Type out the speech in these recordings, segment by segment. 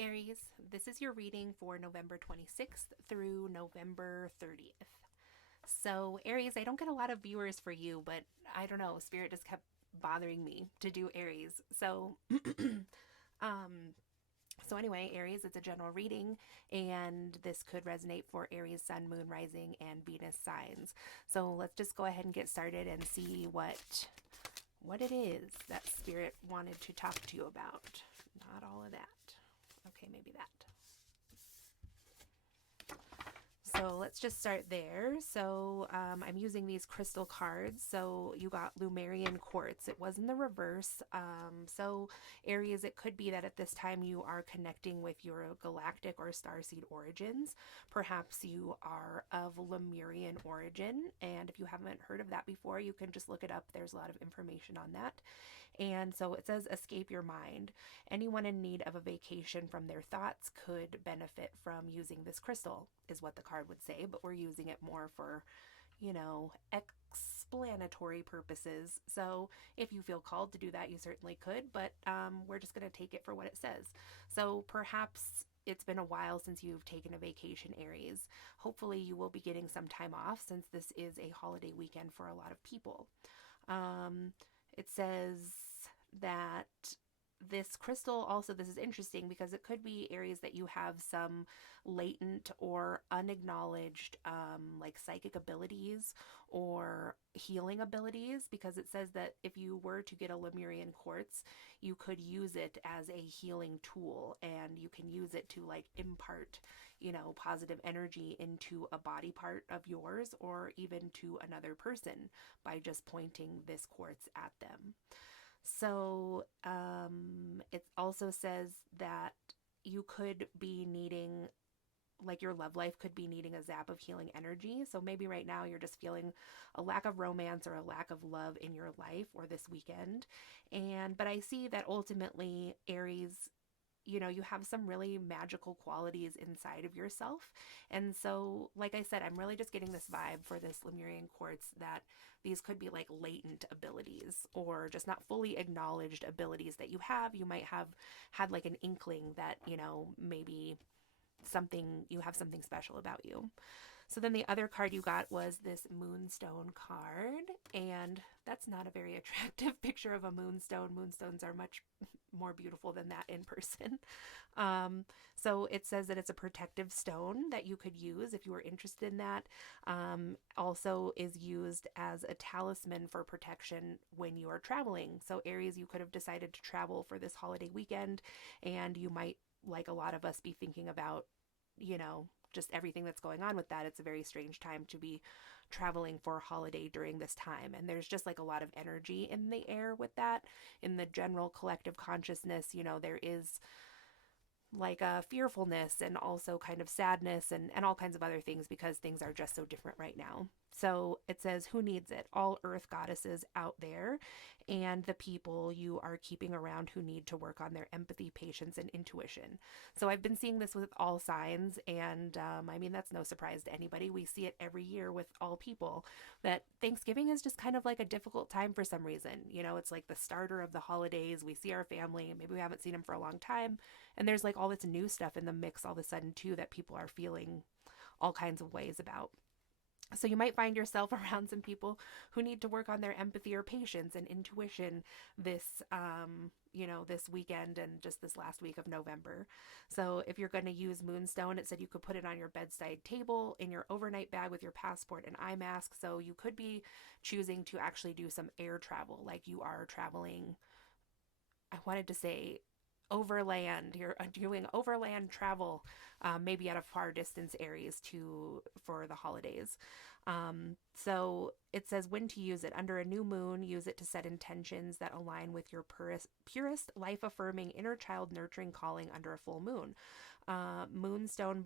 Aries, this is your reading for November 26th through November 30th. So, Aries, I don't get a lot of viewers for you, but I don't know, Spirit just kept bothering me to do Aries. So anyway, Aries, it's a general reading, and this could resonate for Aries, Sun, Moon, Rising, and Venus signs. So let's just go ahead and get started and see what it is that Spirit wanted to talk to you about. Not all of that. Okay, maybe that. So let's just start there. So I'm using these crystal cards. So you got Lemurian quartz. It was in the reverse. So Aries, it could be that at this time you are connecting with your galactic or starseed origins. Perhaps you are of Lemurian origin. And if you haven't heard of that before, you can just look it up. There's a lot of information on that. And so it says, escape your mind. Anyone in need of a vacation from their thoughts could benefit from using this crystal, is what the card would say, but we're using it more for, explanatory purposes. So if you feel called to do that, you certainly could, but we're just going to take it for what it says. So perhaps it's been a while since you've taken a vacation, Aries. Hopefully you will be getting some time off since this is a holiday weekend for a lot of people. It says that this crystal also, this is interesting because it could be Aries that you have some latent or unacknowledged like psychic abilities or healing abilities, because it says that if you were to get a Lemurian quartz, you could use it as a healing tool, and you can use it to like impart positive energy into a body part of yours or even to another person by just pointing this quartz at them. So it also says that you could be needing, like your love life could be needing a zap of healing energy. So maybe right now you're just feeling a lack of romance or a lack of love in your life or this weekend. But I see that ultimately, Aries, you have some really magical qualities inside of yourself. And so, like I said, I'm really just getting this vibe for this Lemurian quartz that these could be like latent abilities or just not fully acknowledged abilities that you have. You might have had like an inkling that, maybe you have something special about you. So then the other card you got was this moonstone card, and that's not a very attractive picture of a moonstone. Moonstones are much more beautiful than that in person. So it says that it's a protective stone that you could use if you were interested in that. Also is used as a talisman for protection when you are traveling. So Aries, you could have decided to travel for this holiday weekend, and you might, like a lot of us, be thinking about, just everything that's going on with that. It's a very strange time to be traveling for a holiday during this time. And there's just like a lot of energy in the air with that. In the general collective consciousness, there is like a fearfulness and also kind of sadness and all kinds of other things because things are just so different right now. So it says, who needs it? All earth goddesses out there and the people you are keeping around who need to work on their empathy, patience, and intuition. So I've been seeing this with all signs, and that's no surprise to anybody. We see it every year with all people, that Thanksgiving is just kind of like a difficult time for some reason. It's like the starter of the holidays. We see our family, maybe we haven't seen them for a long time, and there's like all this new stuff in the mix all of a sudden too that people are feeling all kinds of ways about. So you might find yourself around some people who need to work on their empathy or patience and intuition this, this weekend and just this last week of November. So if you're going to use moonstone, it said you could put it on your bedside table, in your overnight bag with your passport and eye mask. So you could be choosing to actually do some air travel, like you are traveling, I wanted to say overland. You're doing overland travel, maybe at a far distance areas for the holidays. So it says when to use it. Under a new moon, use it to set intentions that align with your purest life-affirming inner child nurturing calling under a full moon. Moonstone.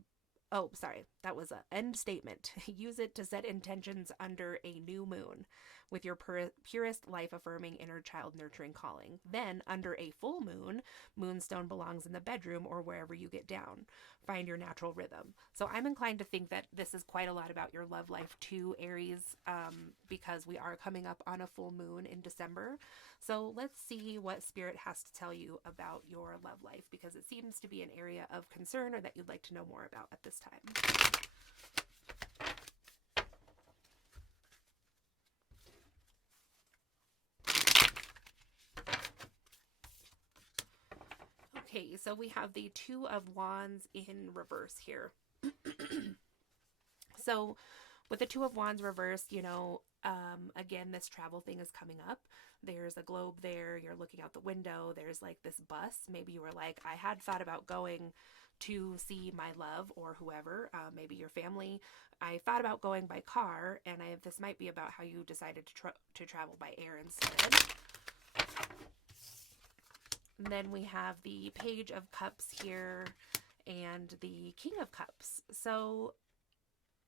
Oh, sorry, that was an end statement. Use it to set intentions under a new moon with your purest life-affirming inner child nurturing calling. Then, under a full moon, moonstone belongs in the bedroom or wherever you get down. Find your natural rhythm. So I'm inclined to think that this is quite a lot about your love life too, Aries, because we are coming up on a full moon in December. So let's see what Spirit has to tell you about your love life, because it seems to be an area of concern or that you'd like to know more about at this time. Okay, so we have the Two of Wands in reverse here. So with the Two of Wands reversed, again, this travel thing is coming up. There's a globe there. You're looking out the window. There's like this bus. Maybe you were like, I had thought about going to see my love or whoever, maybe your family. I thought about going by car, and this might be about how you decided to travel by air instead. And then we have the Page of Cups here and the King of Cups. So,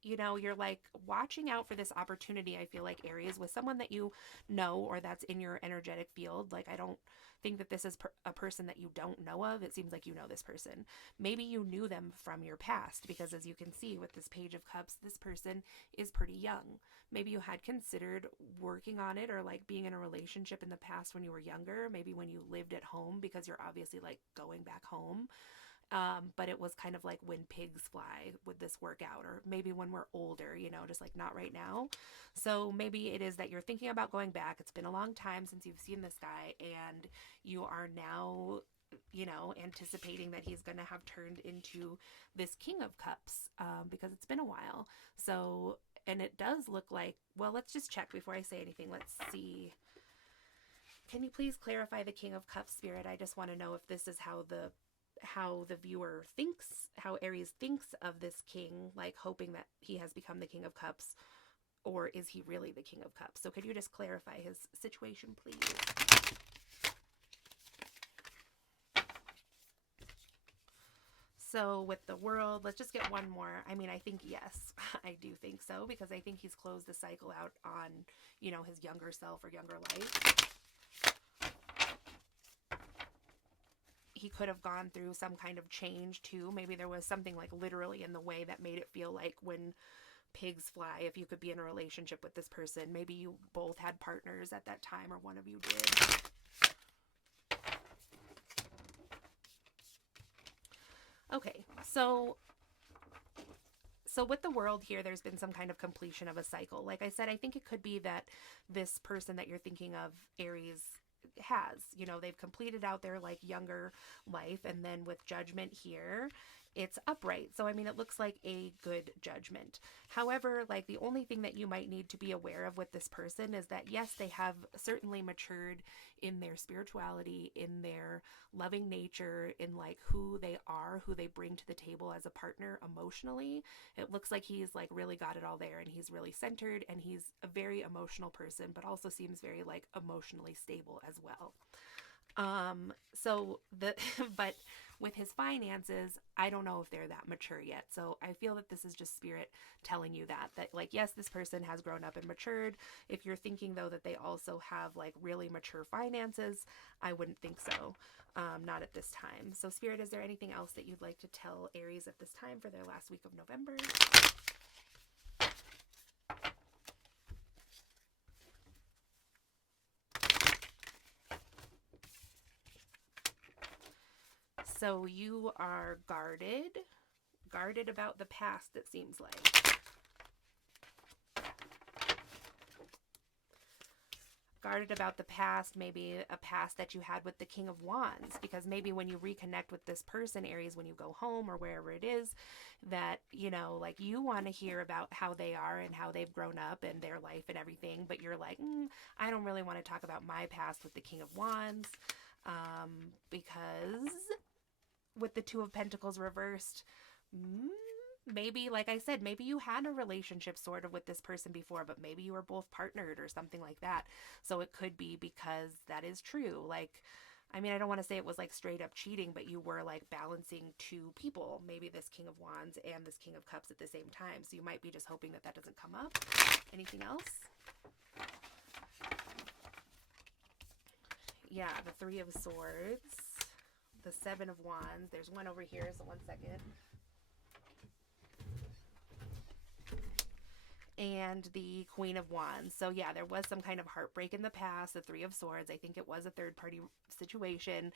you're like watching out for this opportunity, I feel like, Aries, with someone that you know or that's in your energetic field. Like, I don't think that this is a person that you don't know of. It seems like you know this person. Maybe you knew them from your past, because as you can see with this Page of Cups, this person is pretty young. Maybe you had considered working on it or like being in a relationship in the past when you were younger, maybe when you lived at home, because you're obviously like going back home. But it was kind of like when pigs fly, would this work out? Or maybe when we're older, just like not right now. So maybe it is that you're thinking about going back. It's been a long time since you've seen this guy, and you are now, anticipating that he's going to have turned into this King of Cups, because it's been a while. So, and it does look like, well, let's just check before I say anything. Let's see. Can you please clarify the King of Cups, Spirit? I just want to know if this is how the viewer thinks, how Aries thinks of this king, like hoping that he has become the King of Cups, or is he really the King of Cups? So could you just clarify his situation, please? So with the World, let's just get one more. I mean, I think yes, I do think so, because I think he's closed the cycle out on, his younger self or younger life. He could have gone through some kind of change too. Maybe there was something like literally in the way that made it feel like when pigs fly, if you could be in a relationship with this person. Maybe you both had partners at that time, or one of you did. Okay, so with the World here, there's been some kind of completion of a cycle. Like I said, I think it could be that this person that you're thinking of, Aries, has, they've completed out their like younger life, and then with Judgment here, it's upright. So I mean, it looks like a good judgment. However, like the only thing that you might need to be aware of with this person is that yes, they have certainly matured in their spirituality, in their loving nature, in like who they are, who they bring to the table as a partner emotionally. It looks like he's like really got it all there, and he's really centered, and he's a very emotional person, but also seems very like emotionally stable as well. But with his finances, I don't know if they're that mature yet. So I feel that this is just Spirit telling you that like, yes, this person has grown up and matured. If you're thinking though that they also have like really mature finances, I wouldn't think so. Not at this time. So Spirit, is there anything else that you'd like to tell Aries at this time for their last week of November? So you are guarded about the past, it seems like. Guarded about the past, maybe a past that you had with the King of Wands, because maybe when you reconnect with this person, Aries, when you go home or wherever it is, that, like you want to hear about how they are and how they've grown up and their life and everything, but you're like, I don't really want to talk about my past with the King of Wands, because with the Two of Pentacles reversed, maybe, like I said, maybe you had a relationship sort of with this person before, but maybe you were both partnered or something like that. So it could be because that is true. Like, I mean, I don't want to say it was like straight up cheating, but you were like balancing two people, maybe this King of Wands and this King of Cups at the same time. So you might be just hoping that that doesn't come up. Anything else? Yeah, the Three of Swords, the Seven of Wands. There's one over here, so 1 second. and the Queen of Wands. So yeah, there was some kind of heartbreak in the past, the Three of Swords. I think it was a third party situation.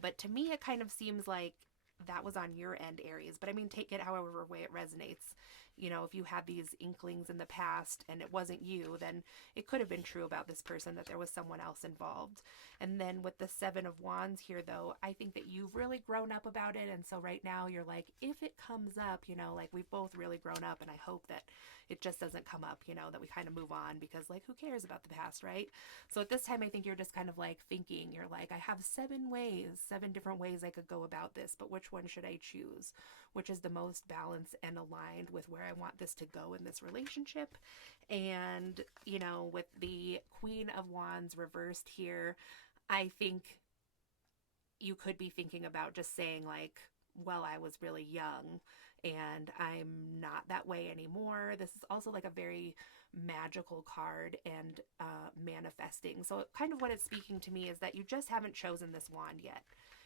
But to me, it kind of seems like that was on your end, Aries. But I mean, take it however way it resonates. You know, if you had these inklings in the past and it wasn't you, then it could have been true about this person that there was someone else involved. And then with the Seven of Wands here, though, I think that you've really grown up about it. And so right now you're like, if it comes up, you know, like we've both really grown up, and I hope that it just doesn't come up, you know, that we kind of move on, because like who cares about the past, right? So at this time I think you're just kind of like thinking, you're like, I have 7 different ways I could go about this, but which one should I choose? Which is the most balanced and aligned with where I want this to go in this relationship? And you know, with the Queen of Wands reversed here, I think you could be thinking about just saying like, well, I was really young and I'm not that way anymore. This is also like a very magical card and manifesting. So kind of what it's speaking to me is that you just haven't chosen this wand yet.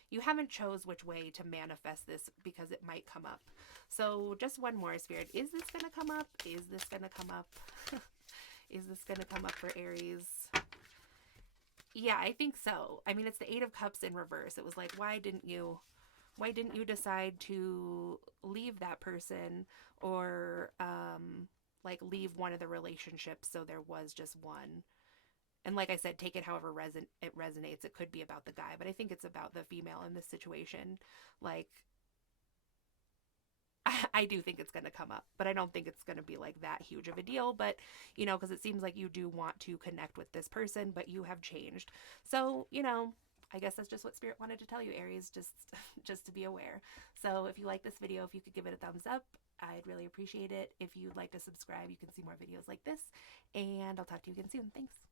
You haven't chose which way to manifest this because it might come up. So just one more, Spirit. Is this going to come up? Is this going to come up? Is this going to come up for Aries? Yeah, I think so. I mean, it's the Eight of Cups in reverse. It was like, why didn't you decide to leave that person, or like leave one of the relationships so there was just one? And like I said, take it however it resonates. It could be about the guy, but I think it's about the female in this situation. Like, I do think it's going to come up, but I don't think it's going to be like that huge of a deal. But, you know, because it seems like you do want to connect with this person, but you have changed. So, you know, I guess that's just what Spirit wanted to tell you, Aries, just to be aware. So if you like this video, if you could give it a thumbs up, I'd really appreciate it. If you'd like to subscribe, you can see more videos like this, and I'll talk to you again soon. Thanks.